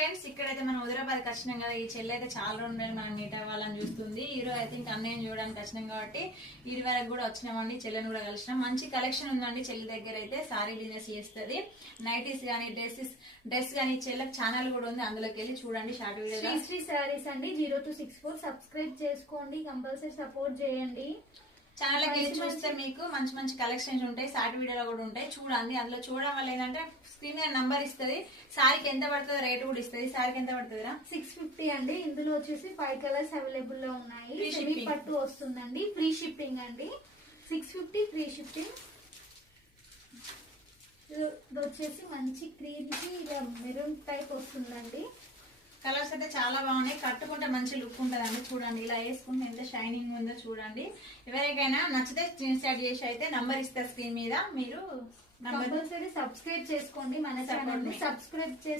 Friends, ఇక్కడైతే మనం హైదరాబాద్ వచ్చినాం కదా. ఈ చెల్లి అయితే చాలా రోజులు మనం మీట్ అవ్వాలని చూస్తుంది. ఈరోజు అయితే ఇంకా అన్నయ్యని చూడడానికి వచ్చినాం కాబట్టి ఇది వరకు కూడా వచ్చినామండి. చెల్లెని కూడా కలిసినాం. మంచి కలెక్షన్ ఉందండి చెల్లి దగ్గర. అయితే సారీ బిజినెస్ చేస్తుంది. నైటీస్ కానీ డ్రెస్ కానీ చెల్లెకి ఛానల్ కూడా ఉంది. అందులోకి వెళ్ళి చూడండి షార్ట్ వీడియో. శ్రీ సారీస్ అండి 0264 సబ్స్క్రైబ్ చేసుకోండి. కంపల్సరీ సపోర్ట్ చేయండి. ఛానల్ వెళ్ళి చూస్తే మీకు మంచి మంచి కలెక్షన్స్ ఉంటాయి. షార్ట్ వీడియోలో కూడా ఉంటాయి. చూడండి. అందులో చూడడం వల్ల ఏంటంటే స్క్రీన్ మీద నంబర్ ఇస్తుంది. సారీకి ఎంత పడుతుందో రేట్ కూడా ఇస్తుంది. సారీకి ఎంత పడుతుంది 650 అండి. ఇందులో వచ్చేసి 5 కలర్స్ అవైలబుల్ లో ఉన్నాయి. సెమీ పట్టు వస్తుందండి. ఫ్రీ షిప్పింగ్ అండి. 650 ఫ్రీ షిప్పింగ్. ఇది వచ్చేసి మంచి క్రీమ్ కి ఇలా మెరూన్ టైప్ వస్తుందండి. కలర్స్ అయితే చాలా బాగున్నాయి. కట్టుకుంటే మంచి లుక్ ఉంటుందండి. చూడండి, ఇలా వేసుకుంటే ఎంత షైనింగ్ ఉందో చూడండి. ఎవరికైనా నచ్చితే స్క్రీన్ షాట్ చేసి అయితే నంబర్ ఇస్తారు స్క్రీన్ మీద. మీరు కంపల్సరీ సబ్స్క్రైబ్ చేసుకోండి. మన ఛానల్ ని సబ్స్క్రైబ్ చేసి